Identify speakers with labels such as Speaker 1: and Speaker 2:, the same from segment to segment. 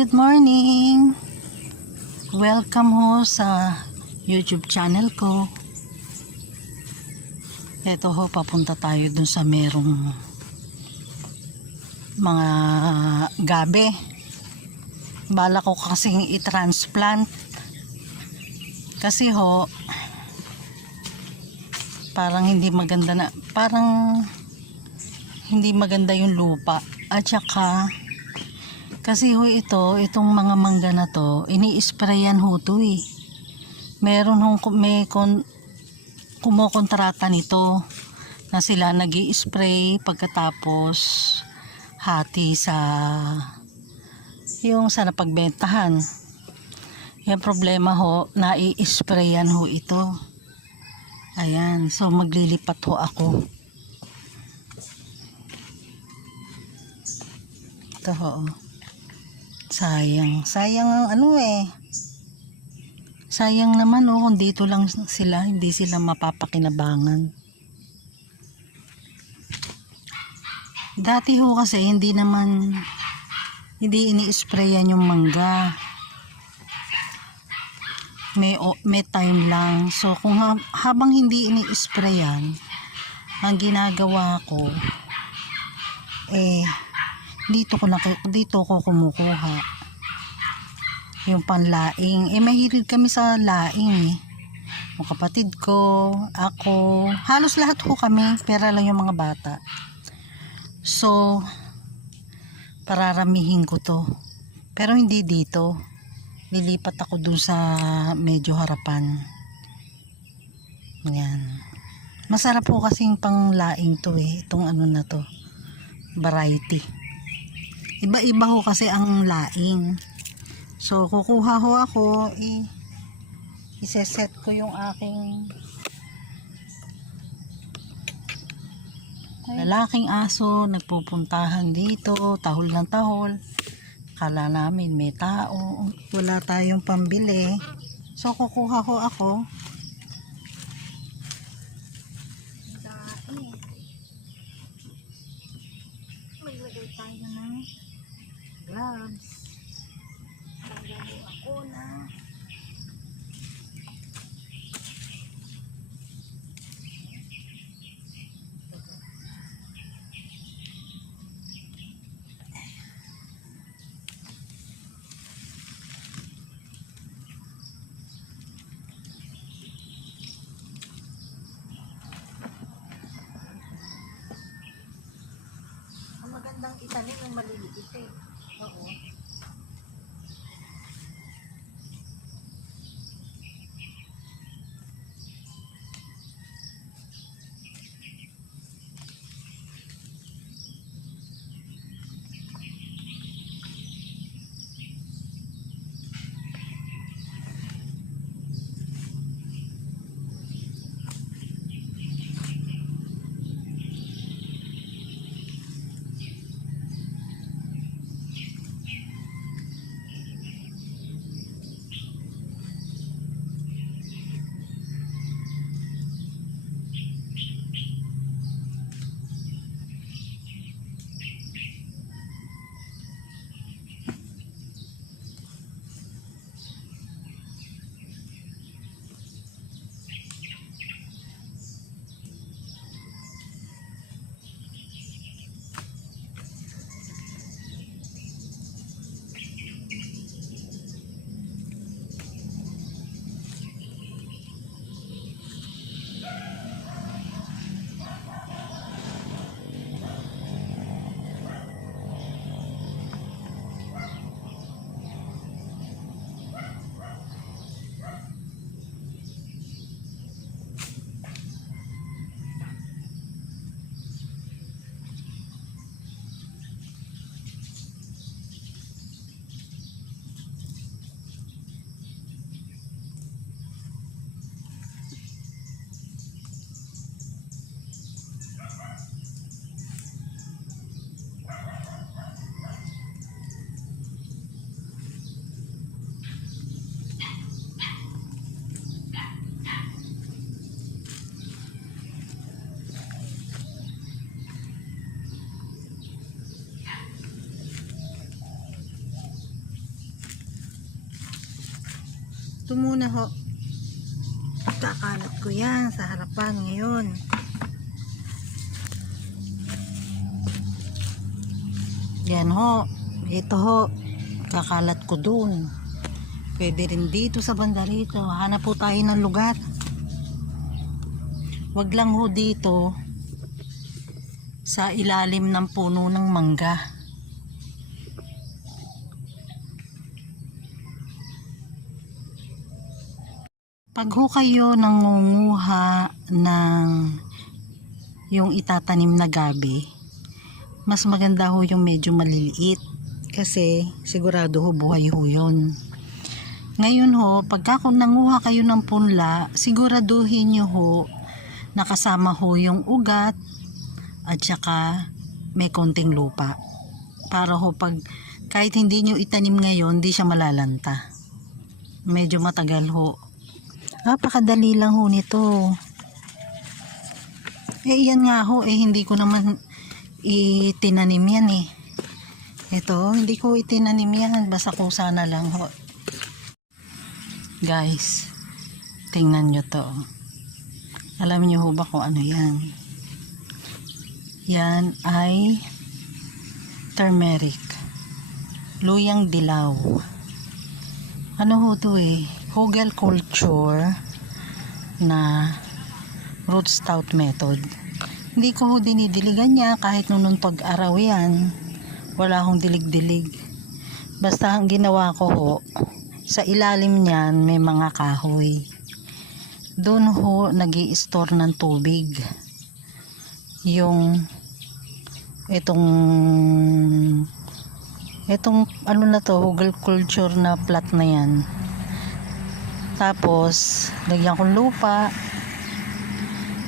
Speaker 1: good morning! Welcome ho sa YouTube channel ko. Ito ho, papunta tayo dun sa merong mga gabi. Bala ko kasing i-transplant. Kasi ho, parang hindi maganda na, parang hindi maganda yung lupa. At saka, kasi ho ito, itong mga mangga na to, ini-sprayan ho to eh. Meron hong, may kon, kumokontrata nito na sila nag spray pagkatapos hati sa yung sa napagbentahan. Yung problema ho, nai-sprayan ho ito. Ayan, so maglilipat ho ako. Ito ho. oh. Sayang. Sayang ang ano eh. Sayang naman oh, kung dito lang sila, hindi sila mapapakinabangan. Dati ho kasi hindi naman hindi ini-sprayan yung mangga. May, o- may time lang. So kung ha- habang hindi ini-sprayan, ang ginagawa ko eh dito ko na dito ko kumukuha yung panlaing. Eh, mahilig kami sa laing eh. Yung kapatid ko, ako, halos lahat ko kami, pera lang yung mga bata. So, pararamihin ko to. Pero hindi dito. Lilipat ako dun sa medyo harapan. Yan. Masarap po kasing pang laing to eh. Itong ano na to. Variety. Iba-iba ho kasi ang laing. So, kukuha ho ako, i iseset ko yung aking lalaking aso, nagpupuntahan dito, tahol ng tahol. Kala namin may tao, wala tayong pambili. So, kukuha ho ako. Maglagay tayo ng gloves. Ako na Ang magandang itanim yung maliliit eh. Oo. Ito muna ho. Kakalat ko yan sa harapan ngayon. Yan ho. Ito ho. Kakalat ko dun. Pwede rin dito sa banda rito. Hanap po tayo ng lugar. Wag lang ho dito sa ilalim ng puno ng mangga. Pag ho kayo nangunguha ng yung itatanim na gabi, mas maganda ho yung medyo maliliit kasi sigurado ho buhay ho yun. Ngayon ho, pagka kung nanguha kayo ng punla, siguraduhin nyo ho nakasama ho yung ugat at saka may konting lupa. Para ho pag kahit hindi nyo itanim ngayon, di siya malalanta. Medyo matagal ho. Napakadali lang ho nito. Eh yan nga ho, eh hindi ko naman itinanim yan eh. Ito, hindi ko itinanim yan. Basta kusa na lang ho. Guys, tingnan nyo to. Alam niyo ho ba kung ano yan? Yan ay turmeric. Luyang dilaw. Ano ho to eh? Hogel culture na root stout method. Hindi ko ho dinidiligan niya kahit nung pag-araw yan. Wala akong dilig-dilig. Basta ang ginawa ko ho, sa ilalim niyan may mga kahoy doon ho nag store ng tubig yung itong itong ano na to hugel culture na plat na yan tapos lagyan ko lupa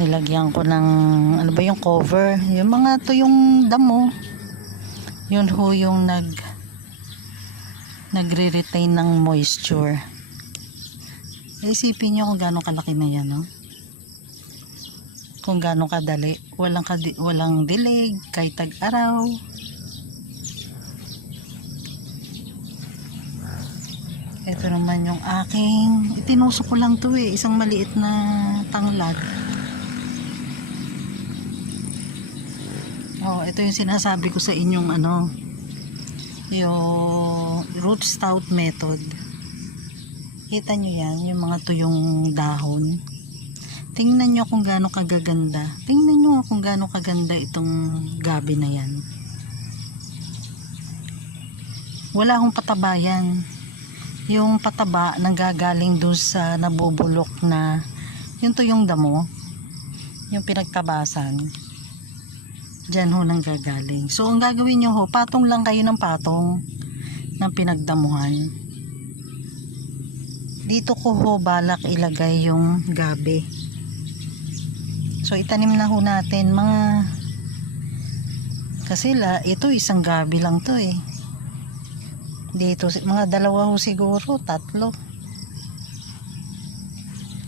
Speaker 1: nilagyan ko ng ano ba yung cover yung mga to yung damo yun ho yung nag nagre-retain ng moisture Isipin nyo kung gano'ng kalaki na yan, no? Kung gano'ng kadali. Walang, kadi, walang dilig, kahit tag-araw. Ito naman yung aking, itinuso ko lang to eh, isang maliit na tanglad. Oh, ito yung sinasabi ko sa inyong ano, yung root stout method. Kita nyo yan, yung mga tuyong dahon. Tingnan nyo kung gaano kagaganda. Tingnan nyo kung gaano kaganda itong gabi na yan. Wala akong patabayan. Yung pataba nanggagaling doon sa nabubulok na yung tuyong damo. Yung pinagtabasan. Diyan ho nang gagaling. So, ang gagawin nyo ho, patong lang kayo ng patong ng pinagdamuhan dito ko ho balak ilagay yung gabi so itanim na ho natin mga kasi la, ito isang gabi lang to eh dito mga dalawa ho siguro tatlo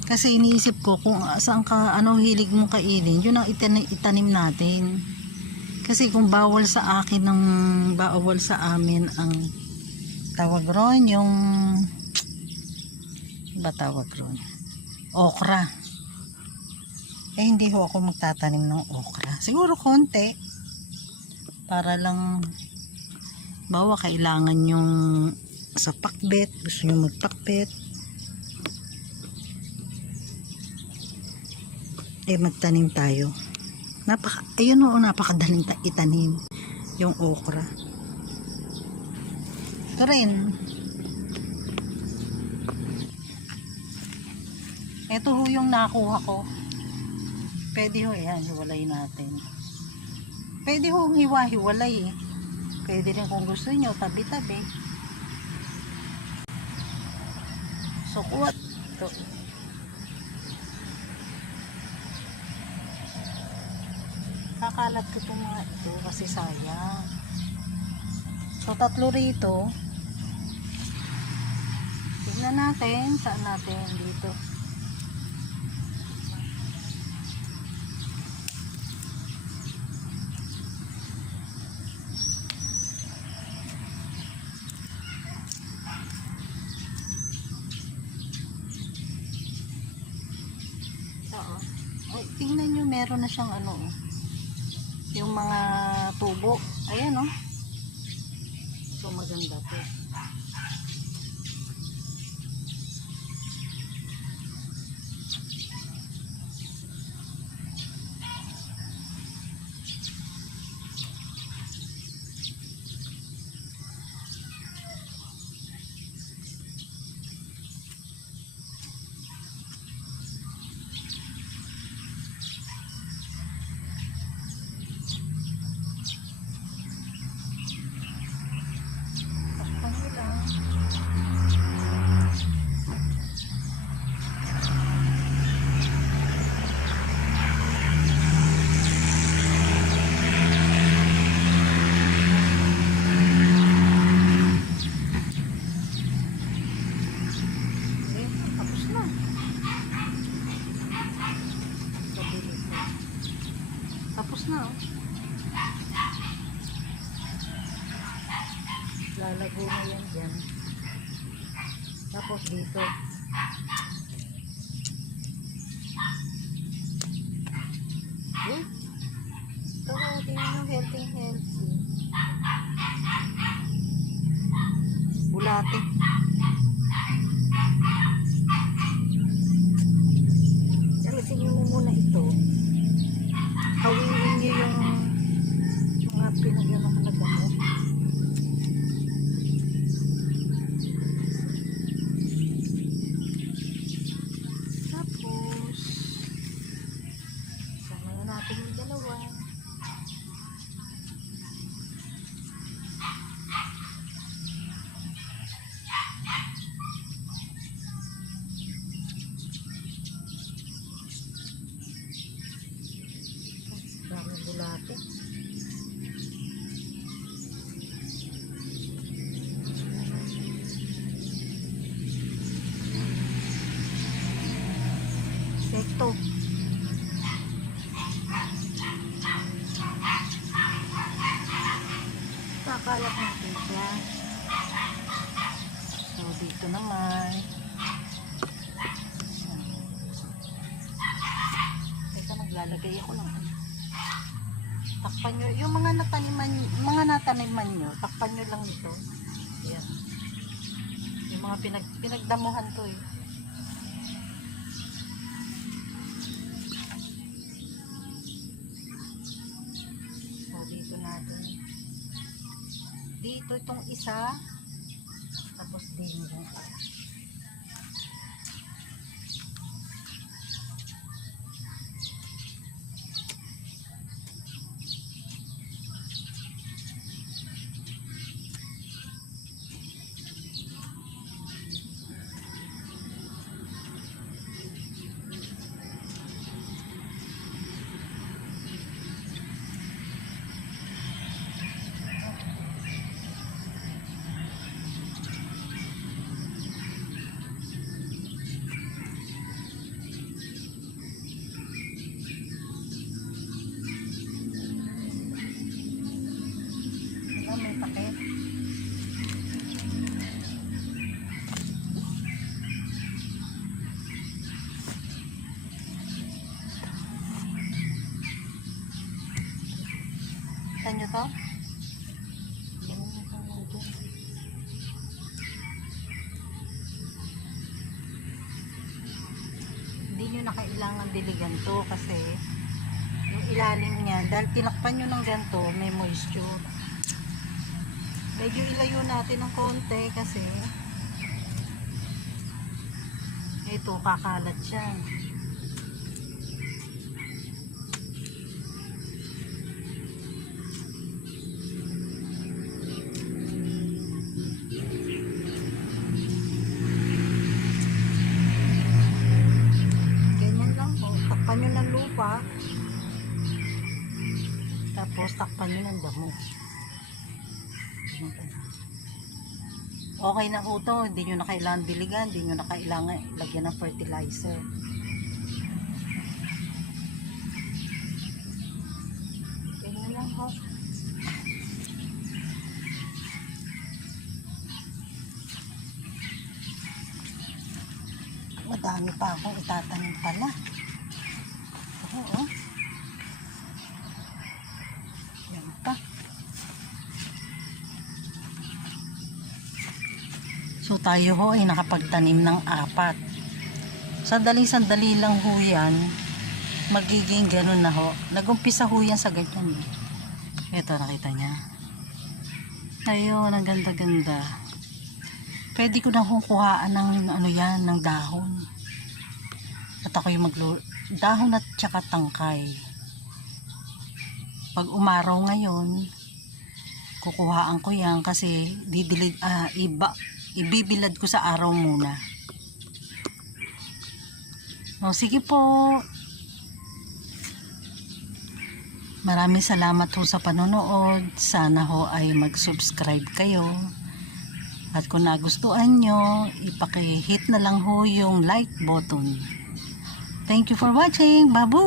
Speaker 1: kasi iniisip ko kung saan ka ano hilig mong kainin yun ang itanim, natin kasi kung bawal sa akin ng bawal sa amin ang tawag ron yung ba tawag ron? Okra. Eh, hindi ho ako magtatanim ng okra. Siguro konti. Para lang, bawa kailangan yung sa pakbet. Gusto nyo magpakbet. Eh, magtanim tayo. Napaka, ayun o, napakadaling ta- itanim. Yung okra. Ito rin, Ito ho yung nakuha ko. Pwede ho yan, hiwalay natin. Pwede ho hiwa-hiwalay eh. Pwede rin kung gusto nyo, tabi-tabi. So, kuha ito. Kakalat ko itong mga ito kasi sayang. So, tatlo rito. Tingnan natin, saan natin dito. Tingnan nyo, meron na siyang ano, yung mga tubo. Ayan, oh. So, maganda to. Takpan nyo lang. Eh, tapos na. Kabili ko. Tapos na, oh. Lalago na yan dyan. Tapos dito. Uy! Sekto. Kakalat natin siya. So, dito naman. Teka, maglalagay ako ng ano. Takpan nyo. Yung mga nataniman, mga nataniman nyo, takpan nyo lang ito. Ayan. Yung mga pinag, pinagdamuhan to eh. So, dito natin. Dito itong isa. Tapos din yung isa. Wala, may takip. Kita nyo. Hindi nyo na kailangan diligan to kasi yung ilalim niya, dahil tinakpan nyo ng ganito, may moisture. Medyo ilayo natin ng konti kasi ito, kakalat siya. Takpan nyo ng damo. Okay na po to. Hindi nyo na kailangan diligan. Hindi nyo na kailangan lagyan ng fertilizer. Ganyan lang po. Madami pa akong itatanim pala. So tayo ho ay nakapagtanim ng apat. Sandali-sandali lang ho yan. Magiging ganun na ho. Nagumpisa ho yan sa ganyan. eh. Ito nakita niya. Ayun, ang ganda-ganda. Pwede ko na ho kuhaan ng ano yan, ng dahon. At ako yung maglo dahon at tsaka tangkay. Pag umaraw ngayon, kukuhaan ko yan kasi didilid, ah, iba, ibibilad ko sa araw muna. O, sige po. Maraming salamat ho sa panonood. Sana ho ay mag-subscribe kayo. At kung nagustuhan nyo, ipaki-hit na lang ho yung like button. Thank you for watching. Babu!